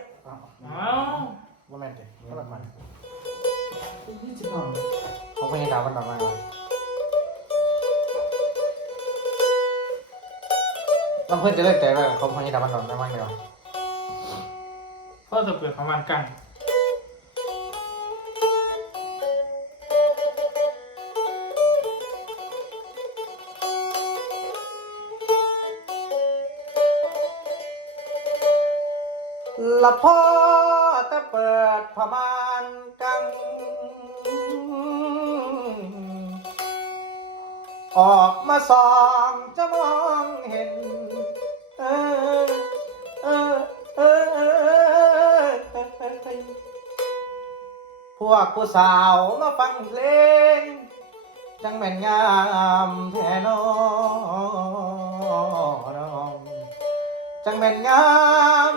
ยอ้าวว่าแม่นเด็ยักมันยี่ไม่ใหดาวันหลักมัน้องเพื่อนจะเลิกแต่ว่าเขาไม่ให้ดาวมันหลักมันมากเลยวะก็จะเปิดอกของมันกัง พ่อต่เปิดผ้าม่านกัง ออกมาส่องจะมองเห็น เออเออเออเออพวกผู้สาวมาฟังเพลง จังแม่นงามแท้นอน้องจังแม่นงาม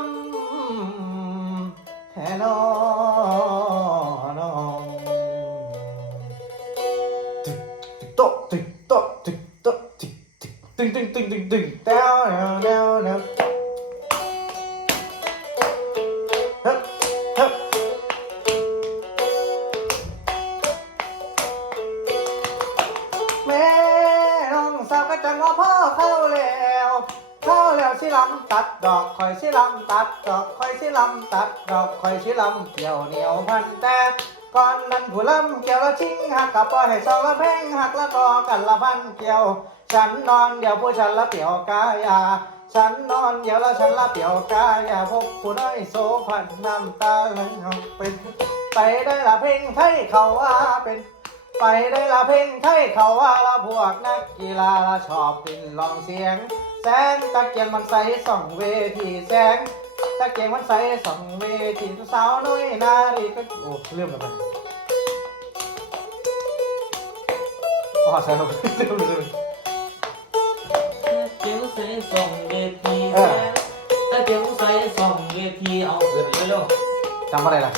Ding ding ding ding ding down. ลำเกี่ยวเหนียวพันแต่ก่อนนั้นผู้ลำเกี่ยวละชิงหักกับปอให้สองละแพงหักละกอกันละพันเกี่ยว ฉันนอนเดี๋ยวผู้ฉันละเปี่ยวกายาฉันนอนเดี๋ยวแล้วฉันละเปี่ยวกายาพบผู้น้อยโซพันน้ำตาไหลเป็นไปได้ละเพลงไทยเขาว่าเป็นไปได้ละเพลงไทยเขาว่าละพวกนักกีฬาละชอบดินลองเสียง แสงตะเกียงมันใสส่องเวทีแสง ตะเกียงมันใสส่องเวทีสาวน้อยนารีก็โอ้เรื่องอะไรอ๋อใช่ครับเรื่องเรื่องเจียวใส่ส่องเวทีแซ่ถ้าเจียวใส่ส่องเวทีเอาเกิดเร็วจำอะไรล่ะ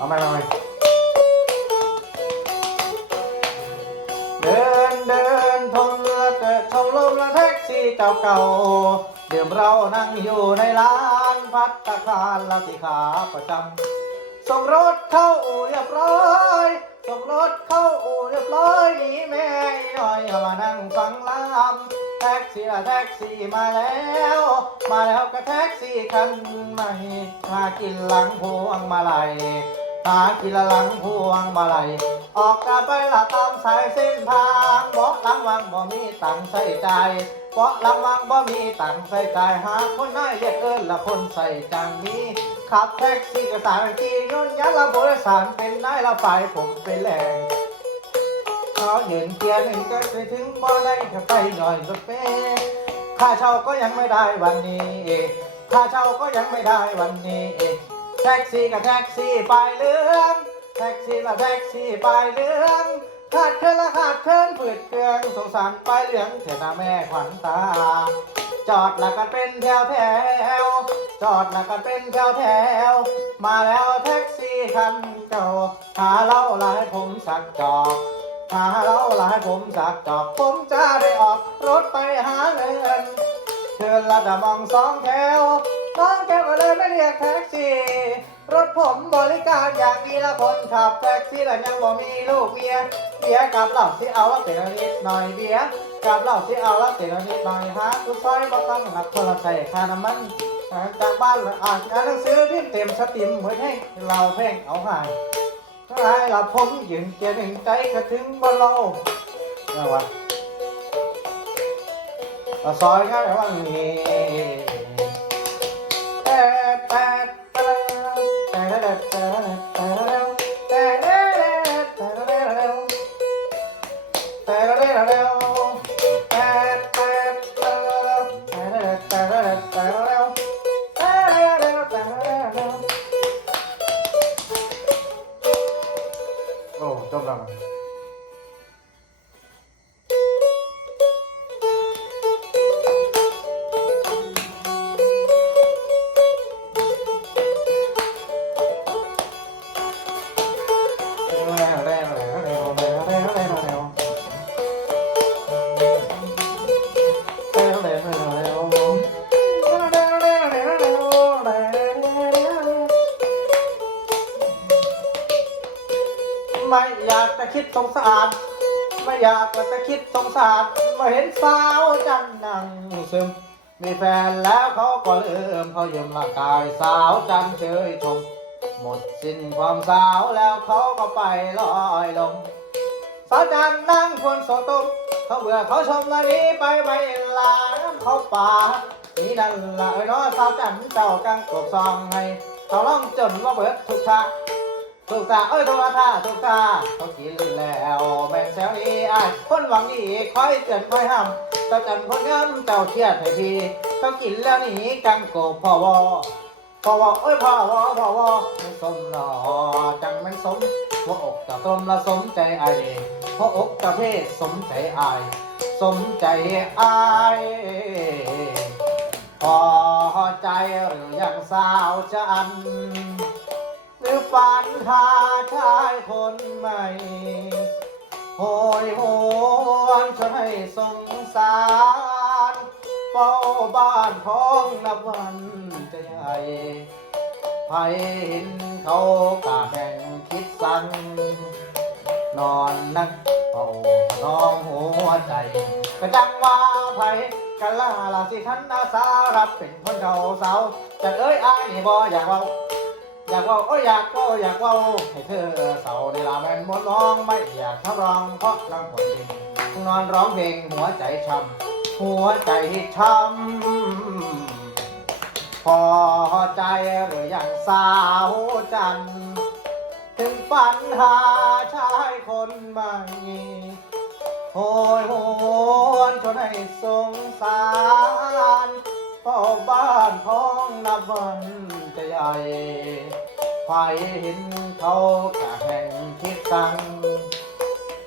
เอามเอาไหมเดินเดินชมเรือเจอชมลมกระแท็กซี่เก่าเก่าๆ เดี๋ยวเรานั่งอยู่ในร้านพัตตาคารลาติขาประจำส่งรถเข้าอู่เรียบร้อยส่งรถเข้าอู่เรียบร้อยหนีแม่หน่อยมานั่งฟังลำแท็กซี่ละแท็กซี่มาแล้ว มาแล้วก็แท็กซี่คันใหม่มากินหลังพวงมาลัย หากินละหลังพวงมาลัยออกกันไปละตามสายเส้นทางบอกหลังวังบ่มีตังใส่ใจเพราะหลังวังบ่มีตังใส่ใจหาคนน้อยเรียกเกินละคนใส่จังนี้ขับแท็กซี่กระสานกียุ่นยันละบริษัทเป็นนายละฝ่ายผมเป็นแหลงเขาเห็นเกียร์หนึ่งก็ไปถึงบ่ได้จะไปหน่อยรถเมล์ค่าเช่าก็ยังไม่ได้วันนี้ ค่าเช่าก็ยังไม่ได้วันนี้ แท็กซี่กับแท็กซี่ไปเหลืองแท็กซี่ละแท็กซี่ไปเหลืองขาดเคลื่อละขาดเคลื่อนฝืดเครื่องสงสารไปเหลืองเสียหน้าแม่ขวัญตา จอดแล้วกันเป็นแถวแถวจอดแล้วกันเป็นแถวแถวมาแล้วแท็กซี่คันเก่าหาเหล้าลายผมสักจอกหาเหล้าลายผมสักจอกผมจะได้ออกรถไปหาเงินเชิญละดมองสองแถว ต้องแก้วก็เลยไม่เรียกแท็กซี่ รถผมบริการอย่างดีละคนขับแท็กซี่และยังบ่มีลูกเมียเบียกับเหล่าที่เอาละเตะนิดหน่อยเบียกับเหล่าที่เอาละเตะนิดหน่อยฮะทุกซอยบ่ต้องหลักโทรศัพท์คาน้ำมันจากบ้านอ่านหนังสือพิมพ์เต็มสติมเหมือนให้เราแพ่งเอาหายถ้าหาเราพ้นยืนเจนึงใจกระถึงบ่เรานะวะเราซอยง่ายว่านี้ สงสารไม่อยากจะคิดสงสารมาเห็นสาวจันนั่งซึมมีแฟนแล้วเขาก็ลืมเขายืมร่างกายสาวจันเฉยชม หมดสิ้นความสาวแล้วเขาก็ไปลอยลงสาวจันนั่งควรโสตุมเขาเบื่อเขาชมละนี้ไปไม่ลาเขาป่านี่นั่นละเอ้ยน้อสาวจันเจ้ากังกบซองให้เขาล่องจนว่าเบิดทุกทาง ทุกตาเอ้ยทุกตาทุกตาเขากินแล้วแม่งแซวนี้ไอ้คนหวังดีคอยเตือนคอยห้ามเจ้าจันคนงามเจ้าเครียดให้พี่เขากินแล้วหนีกังโกพ่อวอพอว่าเอ้ยพ่อว่าพ่อว่าไม่สมหนอจังไม่สมหัวอกจะตมละสมใจไอายหัวอกจะเพศสมใจไอสมใจไอพอใจหรือยังสาวจัน รือฝันหาชายคนใหม่โหยหวนช่วยให้สงสารเฝ้าบ้านท้องนับวันจะใหญ่ไผเห็นเขากะแบ่งคิดสั่งนอนนั่งเฝ้าน้องหัวใจกระจังว่าไผกันล่าลาสิคันอาสารับเป็นคนเก่าสาวจัดเอ้ยอายนี่บ่อยากเว้า อยากเว่าโอ้อยากเว่าอยากเว่าให้เธอเสาในลาแมนมดร้องไม่อยากทำร้องเพราะน้ำฝนดินนอนร้องเพลงหัวใจช้ำหัวใจช้ำพอใจหรือยังสาวจัน ถึงฝันหาชายคนใหม่โหยหนจนให้สงสารเฝ้าบ้านท้องนับวันจะใหญ่ ไฟเห็นเขากะแห่งคิดสัง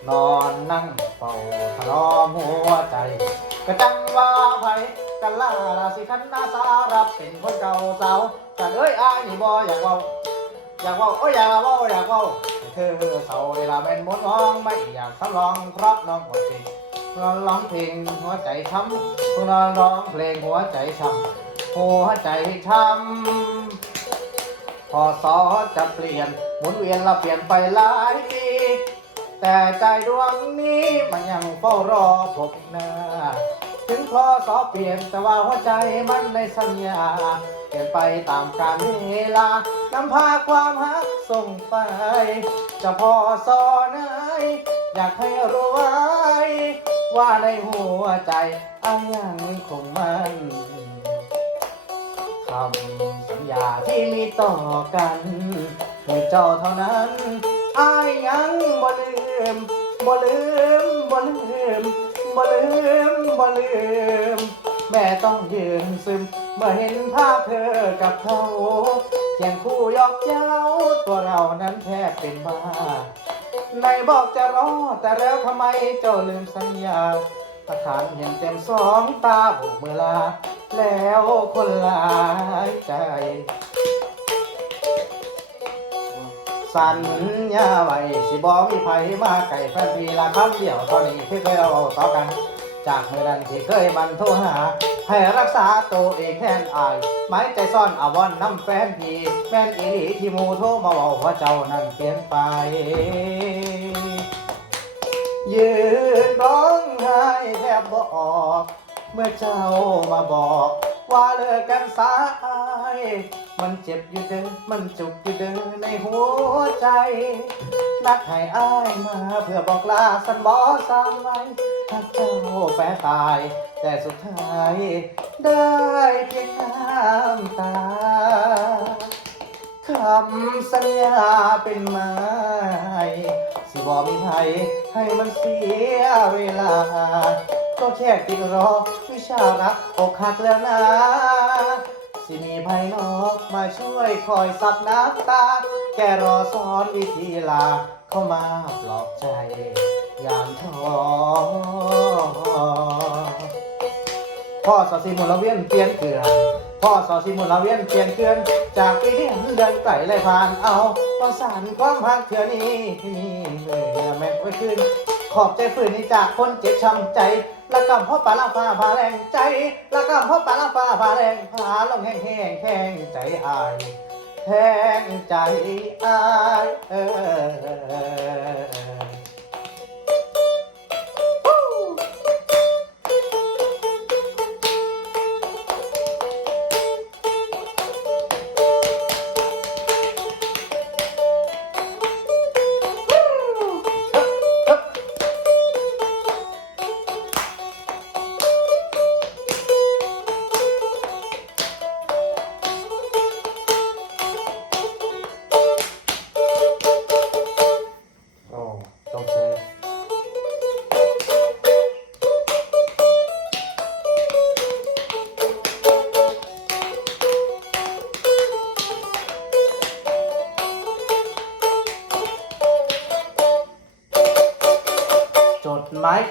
นอนนั่งเฝ้าถลอมหัวใจ กระจังว่าไผกันล่าลาสิคันนาสารับเป็นคนเก่าสาวกันเอ้ยอายนี่บ่อยากเว้าอยากเว้าโอ้ยอยากเว้าอยากเว้าเธอเสาเวลาเป็นมนต์ร้องไม่อยากทำร้องเพราะน้องหมดสินอนร้องเพลงหัวใจช้ำนอนร้องเพลงหัวใจช้ำหัวใจช้ำ พอสอจะเปลี่ยนหมุนเวียนละเปลี่ยนไปหลายปีแต่ใจดวงนี้มันยังเฝ้ารอพบหน้าถึงพอสอเปลี่ยนแต่ว่าหัวใจมันในสัญญาเปลี่ยนไปตามกาลเวลานำพาความหักส่งไป จะพอสอไหนอยากให้รู้ไว้ว่าในหัวใจอันยังคงมันคำาที่มีต่อกันเมื่อเจ้าเท่านั้นอายยังบ่ลืมบ่ลืมบ่ลืมบ่ลืมบ่ลืม แม่ต้องยืนซึม เมื่อเห็นภาพเธอกับเขาเคียงคู่ยอกเย้าตัวเรานั้นแทบเป็นบ้าในบอกจะรอแต่แล้วทำไมเจ้าลืมสัญญา ประธานเห็นเต็มสองตาโบกมือลา แล้วคนหลายใจ สัญญาไว้สิบอมีไผมาไก่แฟนพีละคำเดียวตอนนี้ที่เคยเอาต่อกัน จากเมื่อนั้นที่เคยมันโทรหา ให้รักษาตัวเองแทนอายไม้ใจซ่อนอาวอนน้ำแฟนพีแม่นอีหลีที่มูโทรมาบอกว่าเจ้านั้นเปลี่ยนไป ยืนร้องไห้แทบบ่ออก เมื่อเจ้ามาบอก ว่าเลิกกันสาย มันเจ็บอยู่เดินมันจุกอยู่เดินในหัวใจ นัดให้อ้ายมาเพื่อบอกลาสันบอสามไว้ถ้าเจ้าแฝงตาย แต่สุดท้ายได้เพียงน้ำตา คำสัญญาเป็นไม้สิบอมีไผให้มันเสียเวลา ก็แค่ติดรอวิชารักอกหักแล้วนะสิมีภายนอกมาช่วยคอยซับน้ำตา แกรอสอนวิธีลาเข้ามาปลอบใจยามท้อพ่อสอสีมลเวียนเปลี่ยนเกลือ พ่อสอสีมุนละเวียนเปลี่ยนเกลือนจากปีที่เดินไกลเลยผ่านเอาประสานความหักเถื่อนี้ที่มีเมื่อแม่ไว้ขึ้น ขอบใจฝืนนี้จากคนเจ็บช้ำใจแล้วก็พ่อปลาลาฟ้าพาแรงใจแล้วก็พ่อปลาลาฟ้าพาแรงพาลงแห้งแห้งแข้งใจอายแห้งใจอายเออ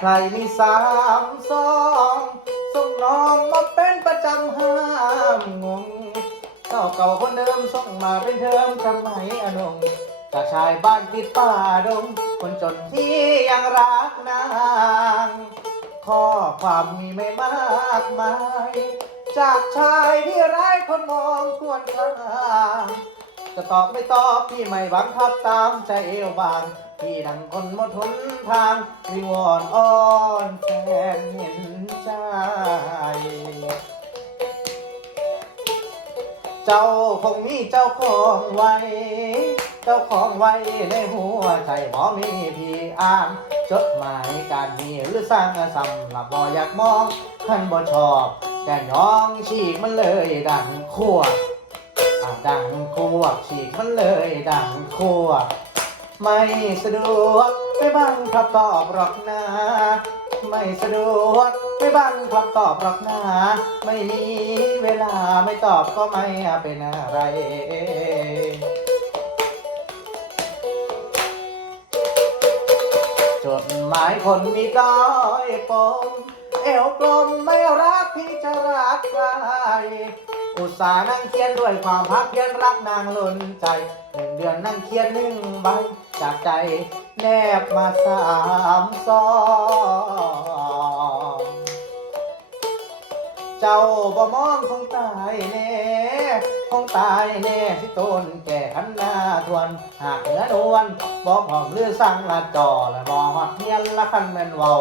รมีสามสองส่งน้องมาเป็นประจำห้ามงงเจ้าเก่าคนเดิมส่งมาเป็นเทอมจำไหมอนงกระชายบ้านติดป่าดง คนจนที่ยังรักนางข้อความมีไม่มากมาย จากชายที่ไร้คนมองควรคลางจะตอบไม่ตอบพี่ไม่บังคับตามใจเอวบาง พี่ดังคนหมดหนทางวิงวอนอ้อนแฟนเห็นใจ เจ้าคงมีเจ้าของไว้ เจ้าของไว้ในหัวใจหมอมีพี่อ่านจดหมายการมีหรือสร้างสำหรับบออยากมองท่านบ่ชอบ แต่น้องฉีกมันเลยดังขั้วดังขั้วฉีกมันเลยดังขั้ว ไม่สะดวกไม่บังคับตอบหรอกนะไม่สะดวกไม่บังคับตอบหรอกนะไม่มีเวลาไม่ตอบก็ไม่เป็นอะไรจดหมายคนมีด้อยปมเอวกลมไม่รักพี่จะรักใครอุตส่าห์นั่งเขียนด้วยความพักเพียนรักนางล้นใจ หนึ่งเดือนนั่งเขียนหนึ่งใบจากใจแนบมาสามซองเจ้าบ่มองคงตายแน่คงตายแน่ที่ต้นแก่ขันหน้าทวน หากเหนือนวลบ่พร้อมเรือสั่งละจอละบ่ฮอดเฮียนละคันแม่นเว้า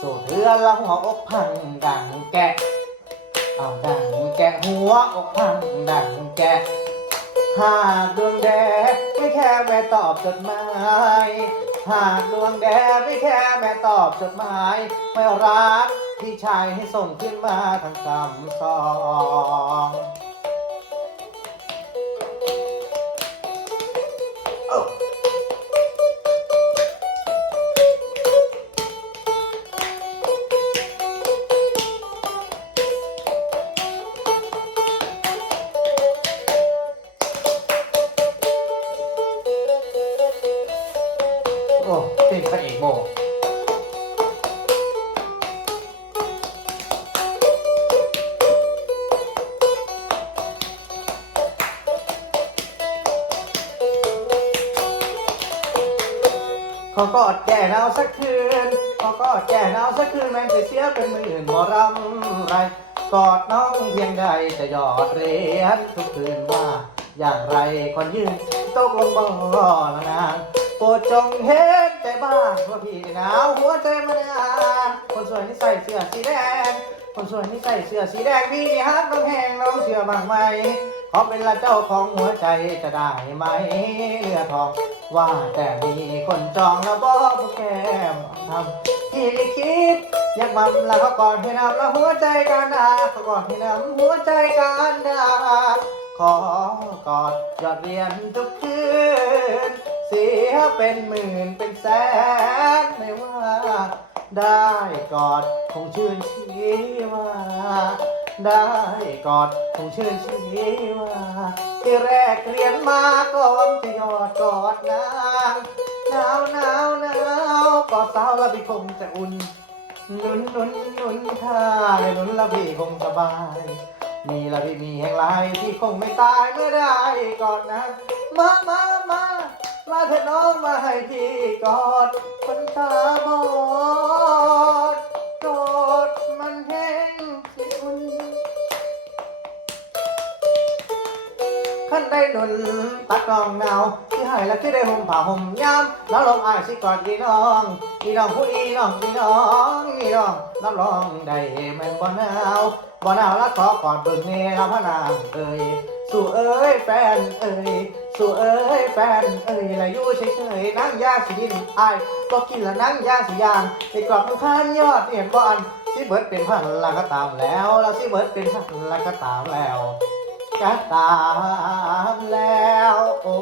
สู่เทือละหัวอกพังดังแกะเอาดังแกะหัวอกพังดังแกะ หากดวงแดงไม่แค่แม่ตอบจดหมาย หากดวงแดงไม่แค่แม่ตอบจดหมายไม่รักพี่ชายให้ส่งขึ้นมาทางคำสอง กโบขอกอดแก่หนาสักคืน ขอกอดแก่หนาสักคืนแม่งจะเสียเป็นหมื่นบ่รำไร กอดน้องเพียงใดจะหยอดเรียญทุกคืนว่า อย่างไรคนยืนตกลงบ่อละนางโปรดจงเห็น บ้างว่าพี่หนาวหัวใจมันอ่านคนสวยนี่ใส่เสื้อสีแดง คนสวยที่ใส่เสื้อสีแดงพี่ฮักน้องแหงน้องเชื่อบางไหมขอเป็นละเจ้าของหัวใจจะได้ไหมเรือทองว่าแต่มีคนจองแล้วบอกผู้แก้มทำพี่คิดอยากมั่มแล้วก็ก่อนให้นำแล้วหัวใจกันดาก็ก่อนให้นำหัวใจกันดาขอกอดยอดเรียนทุกคืน เสียเป็นหมื่นเป็นแสนไม่ว่า ได้กอดคงชื่นชีว่าได้กอดคงชื่นชีว่าที่แรกเรียนมาก็หวังจะยอดกอดนางหนาวหนาวหนาวกอดสาวแล้วพี่คงจะอุ่นนุนนุนนุนท่าให้นุนแล้วพี่คงสบายนี่ละพี่มีแห่งไรที่คงไม่ตายเมื่อได้กอดนะมามามา มาเถอะน้องมาให้พี่กอดคนตาบอดกอดมันแห้งสิคุณขั้นได้หนุนตัดกองหนาวที่หายแล้วที่ได้ห่มผ้าห่มยามแล้วลมอายสิกอดอีน้องอีน้องผู้อีน้องอีน้องอีน้องรับรองได้แม่นบ่หนาวบ่หนาวแล้วขอกอดเบิ่งแน่ละพะนางเอ้ยสู่เอ้ยแฟนเอ้ย สู่เอ้ยแฟนเอ้ยละอยู่เฉยๆนั่งยาสีดินอายก็กินละนั่งยาสียางไปกรอบมือข้านยอดเห็นบ่อันสิเบิดเป็นพันละก็ตามแล้วแล้วสิเบิดเป็นพันละก็ตามแล้วก็ตามแล้วโอ้